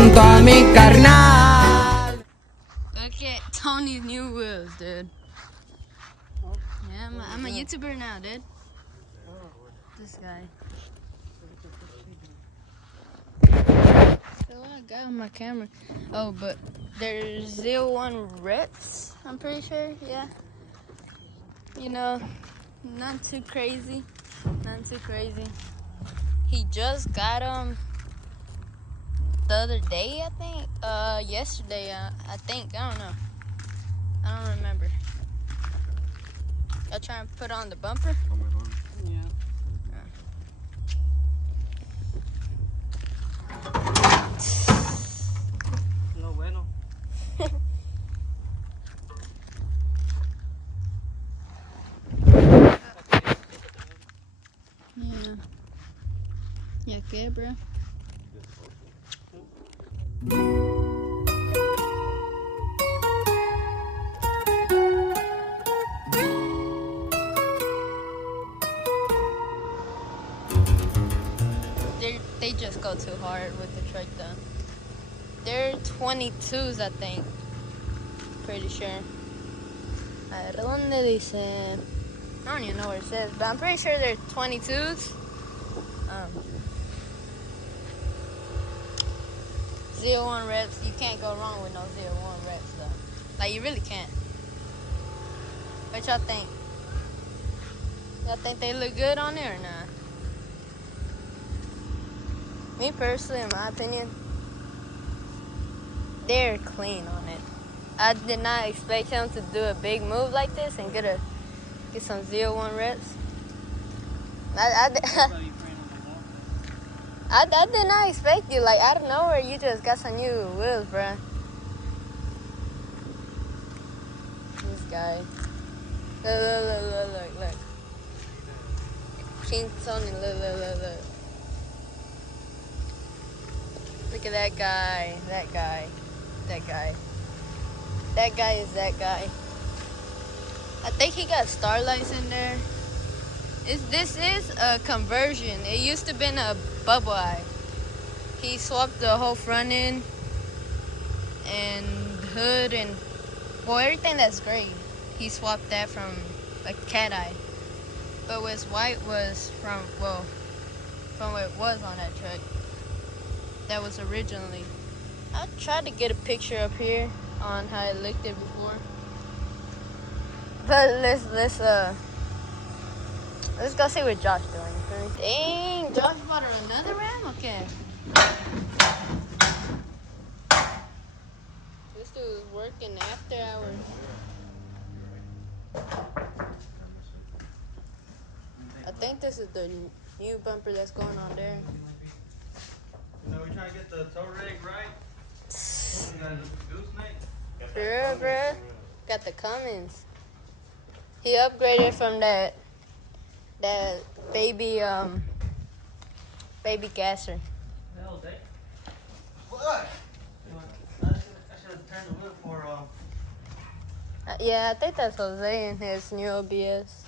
junto a mi carnal. Look at Tony's new wheels, dude. Yeah, I'm a YouTuber now, dude. This guy. So I got on my camera. Oh, but there's 01 reps, I'm pretty sure, yeah. You know, not too crazy. Not too crazy. He just got the other day, I think. Yesterday, I think. I don't know. I don't remember. Y'all trying to put on the bumper? Yeah. No bueno. Yeah. Yeah, okay, bro. They just go too hard with the truck though. They're 22s, I think. Pretty sure. A ver, ¿dónde dice? I don't even know where it says, but I'm pretty sure they're 22s. 01 reps. You can't go wrong with no 01 reps though. Like you really can't. What y'all think? Y'all think they look good on there or not? Me personally, in my opinion, they're clean on it. I did not expect him to do a big move like this and get some 01 reps. I did not expect you. Like, out of nowhere, you just got some new wheels, bruh. This guy. Look. King Tony, look. Look at that guy. That guy is that guy. I think he got starlights in there. This is a conversion. It used to been a bubble eye. He swapped the whole front end and hood and everything that's gray. He swapped that from a cat eye. But what's white was from what it was on that truck. That was originally. I tried to get a picture up here on how it looked it before. But let's go see what Josh doing. Dang, Josh bought her another Ram? Okay. This dude is working after hours. I think this is the new bumper that's going on there. You know, we trying to get the tow rig right. We got a gooseneck. Sure, bruh. Got the Cummins. He upgraded from that baby gasser. Hell, Dave. What? I should have turned the wheel for Yeah, I think that's Jose and his new OBS.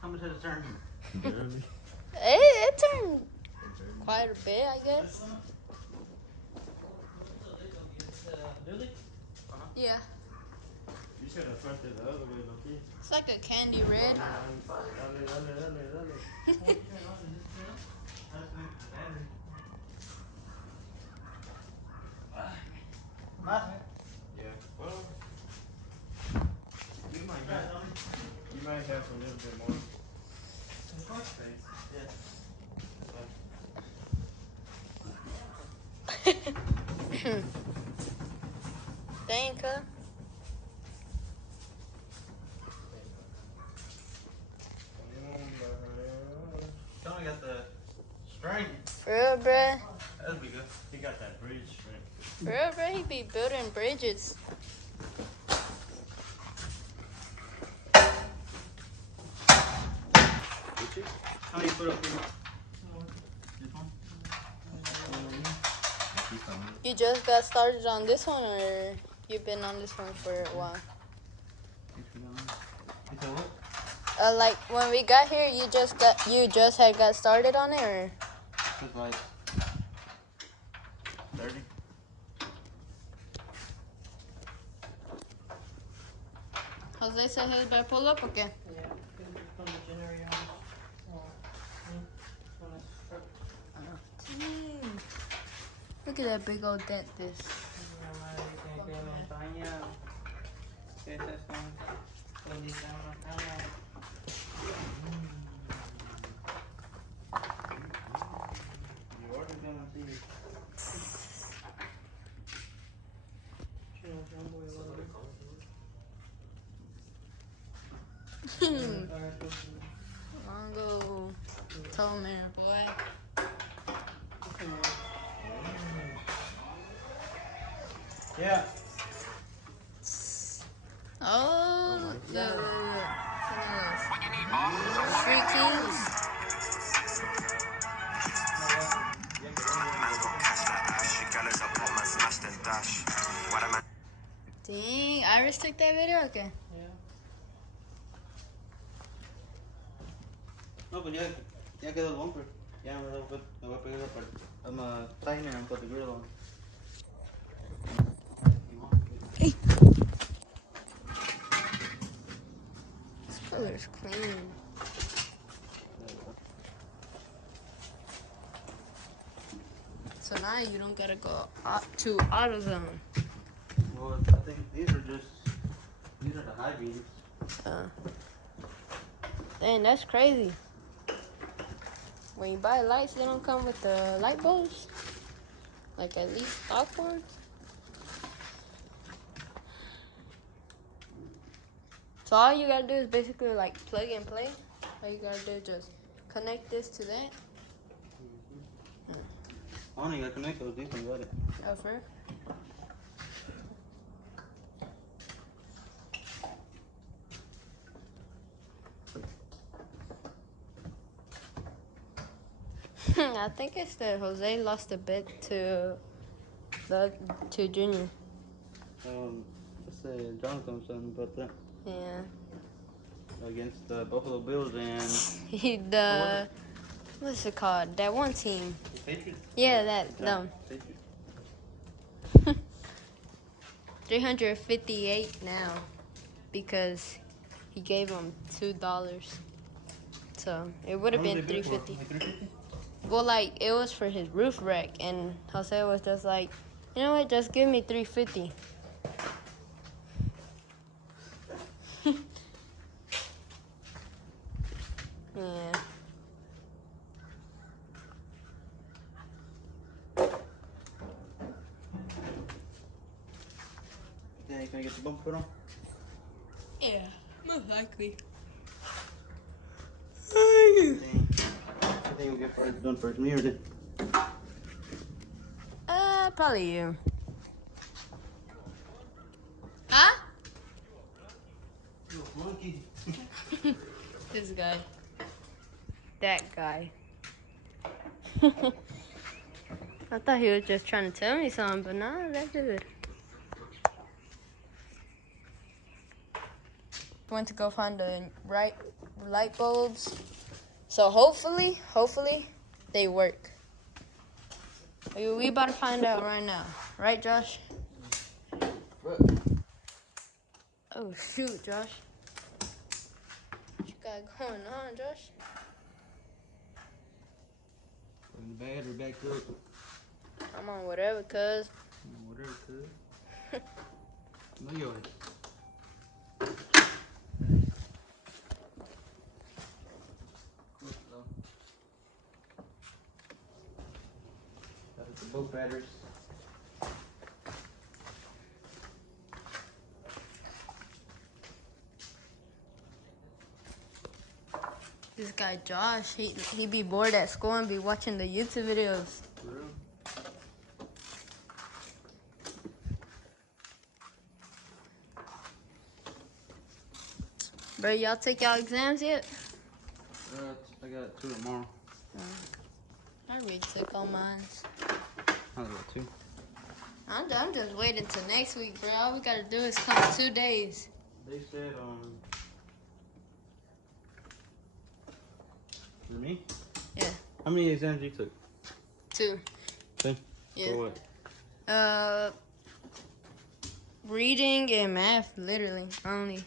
how much did it turn? It turned quite a bit, I guess. Really? Yeah. You should have flipped it the other way, Loki. It's like a candy red. Yeah. Well, you might have a little bit more. Thank you. Tony got the string. For real, bruh. That'd be good. He got that bridge strength. For real, bruh. He be building bridges. How do you put up here? You just got started on this one, or you've been on this one for a while? Like when we got here, you just had got started on it, or? It's like 30. Jose said his better pull up, okay? Yeah, from the generator. Look at that big old dent this. You ordered them, I see. Longo. Toe man, boy. Yeah. Oh, look, look, look. Free keys. Dang, Iris took that video? Okay. Yeah. No, pues ya quedó el bumper. Ya me voy a pegar la parte. I'm a tighten and put the grill on. Hey. This color's clean. So now you don't gotta go to AutoZone. Well, I think these are the high beams. Dang, that's crazy. When you buy lights, they don't come with the light bulbs? Like at least stock ones? So all you gotta do is basically like plug and play. All you gotta do is just connect this to that. I only got connected with these ones, got it. Oh, for real? I think it's that Jose lost a bet to Junior. Let's say Jonathan something about that. Yeah. Against the Buffalo Bills and What's it called? That one team. the Patriots. Yeah, The them. Patriots. 358 now because he gave him $2. So it would have How been much they bid for? 350. Like 350? Well, like it was for his roof wreck, and Jose was just like, you know what? Just give me 350. Yeah. Yeah, you gonna get the bumper put on? Yeah, most likely. Dang. I think we'll get first done first. Me or did? Probably you. Huh? You monkey. This guy. That guy. I thought he was just trying to tell me something, but no, that's good. Went to go find the right light bulbs. So hopefully they work. We about to find out right now. Right, Josh? What? Oh, shoot, Josh. What you got going on, Josh? In the bad or back up? I'm on whatever, cuz. Whatever, cuz. No, yours. That's the boat batteries. This guy Josh, he be bored at school and be watching the YouTube videos. For real? Bro, y'all take y'all exams yet? I got 2 tomorrow. I already took all mine. I got 2. I'm just waiting till next week, bro. All we gotta do is come 2 days. They said me? Yeah. How many exams you took? 2. Two? Yeah. For what? Reading and math, literally, only.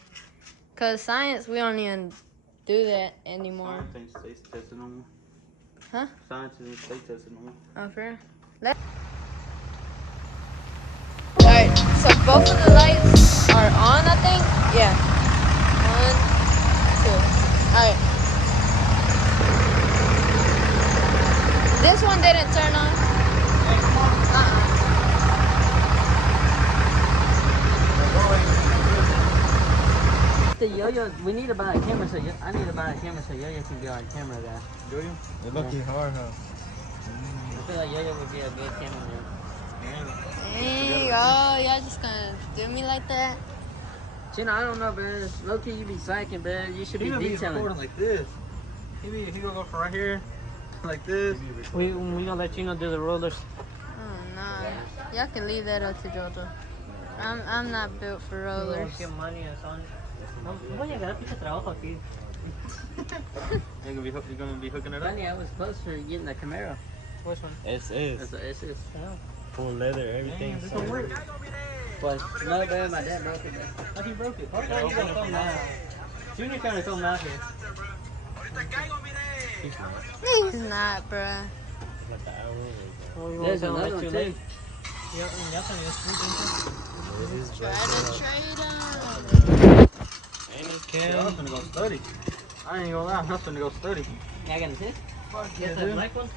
Cause science, we don't even do that anymore. Science ain't state tested no more. Huh? Science isn't state tested no more. Oh, for real? Alright, so both of the lights are on, I think? Yeah. 1, 2. Alright. This one didn't turn on. The yo-yo, we need to buy a camera so I need to buy a camera so yo-yo can be our camera guy. Do you? It lucky hard, huh? I feel like yo-yo would be a good camera Dang, oh, y'all just gonna do me like that? man. I don't know, bro. Low key, you be slacking, bro. You should He be gonna be detailing. recording like this. He gonna go from right here, like this. We gonna let Chino do the rollers. Oh, nah. Y'all can leave that up to Jojo. I'm not built for rollers. money or something. Voy a llegar a pinche trabajo aquí. You gonna be hooking it up? Funny, I was close for getting the Camaro. Which one? SS. That's what it is. Full leather, everything. This don't work. But no, man, my dad broke it. Oh, he broke it. Why you gonna come out? Junior trying to come out here. He's not, bruh. Like the hour. There's another one too. Try to trade him. Yeah, I'm finna go study. I ain't gonna lie, I'm finna go study. Yeah, I got a tip. Yeah, Get dude. the black one?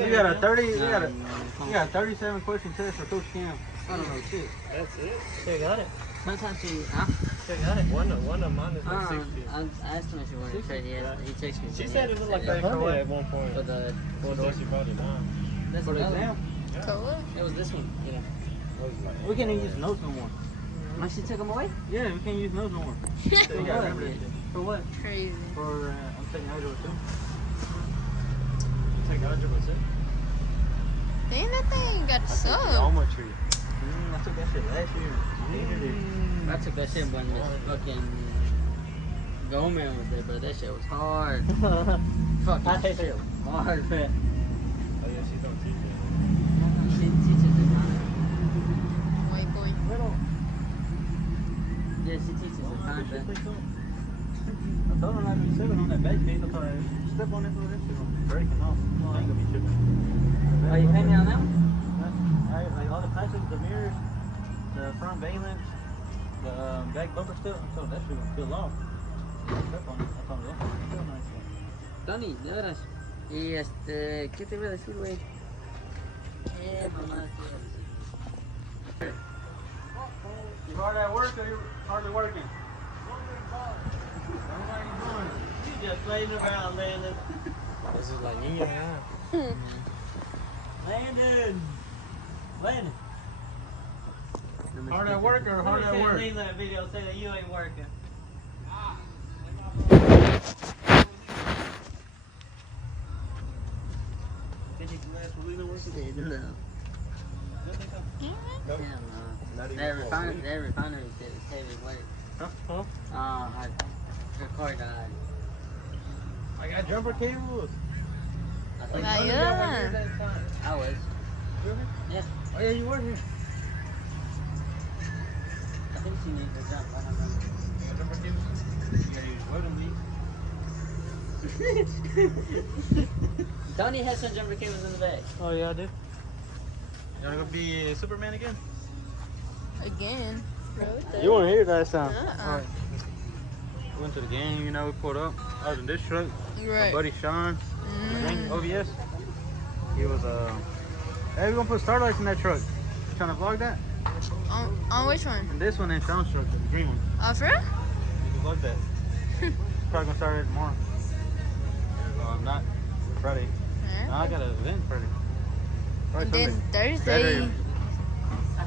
We got a 30. We No, got a. no, We got a 37 question test for Coach Cam. I don't know shit. That's it? Sure got it. Sometimes she, huh? Sure got it. One of mine is like 60. I asked him if she wanted to trade. Yeah, he texted me. She said it was like Yeah, 100 at one point. For the Until she bought it now. that's For the another exam? one. For what? It was this one. Yeah. We can't even use notes no more. Oh, she took them away? Yeah, we can't use notes no more. For You gotta what? remember that shit. For what? Crazy. For I'm taking algebra too. Take 100%. Dang, that thing got sub. Geometry. I took that shit last year. Hated it. I took that shit when Miss fucking Gomez was there, but that shit was hard. Fucking I hate shit it. was hard, man. Oh yeah, she don't teach it. She teaches it. White boy. Yeah, she teaches it. Time, man. I told her not to be sitting on that back case. I told her, step on it for this shit. I'm breaking off. I ain't gonna be tripping. Are you paying me on that one? Like all the classes, the mirrors, the front valence, the back bumper stuff. I told her that shit was still off. Step on it. I told her that's still nice. Tony, de veras. Y ¿qué te voy a decir, güey? Mamá. You hard at work or you hardly working? What are you doing? You just playing around, Landon. This is like yeah. Landon! Landon! Hard at work or hard at work? That video say that you ain't working. That refinery said it's heavy work. Huh? Her car died. I got jumper cables. I think Nah, yeah. I was. Yeah. Oh yeah, you were here. I think she needs to jump. I don't know. You got jumper cables? You gotta use welding. Donnie has some jumper cables in the back. Oh yeah, I did. You wanna go be Superman again? Again. You weren't here last time. Uh-uh. We went to the game, you know, we pulled up. I was in this truck. My Right. buddy Sean, Mm. OVS. He was hey, we're gonna put starlights in that truck. You trying to vlog that? On which one? And this one in Sean's truck, the green one. Oh, for real? You can vlog that. Probably gonna start it tomorrow. Not Friday. No, I got an event Friday. And Probably then Sunday. Thursday.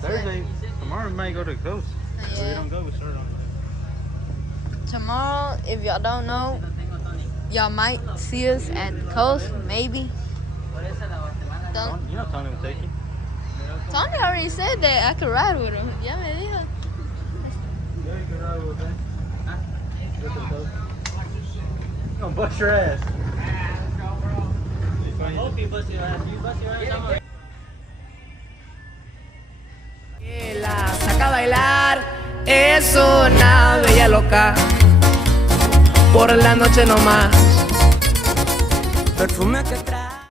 Thursday. Tomorrow we might go to the coast. If we Yeah. don't go, we start on Tomorrow, if y'all don't know, y'all might see us at the coast, maybe. Don't, You know Tony will take you. Tony already said that I could ride with him. Yeah, man. Yeah. Yeah, you can ride with us. Go to the coast. You gonna bust your ass. you bust your ass. You bust your ass, I'm alright. Que la saca a bailar es una bella loca, por la noche nomás. Perfume que trae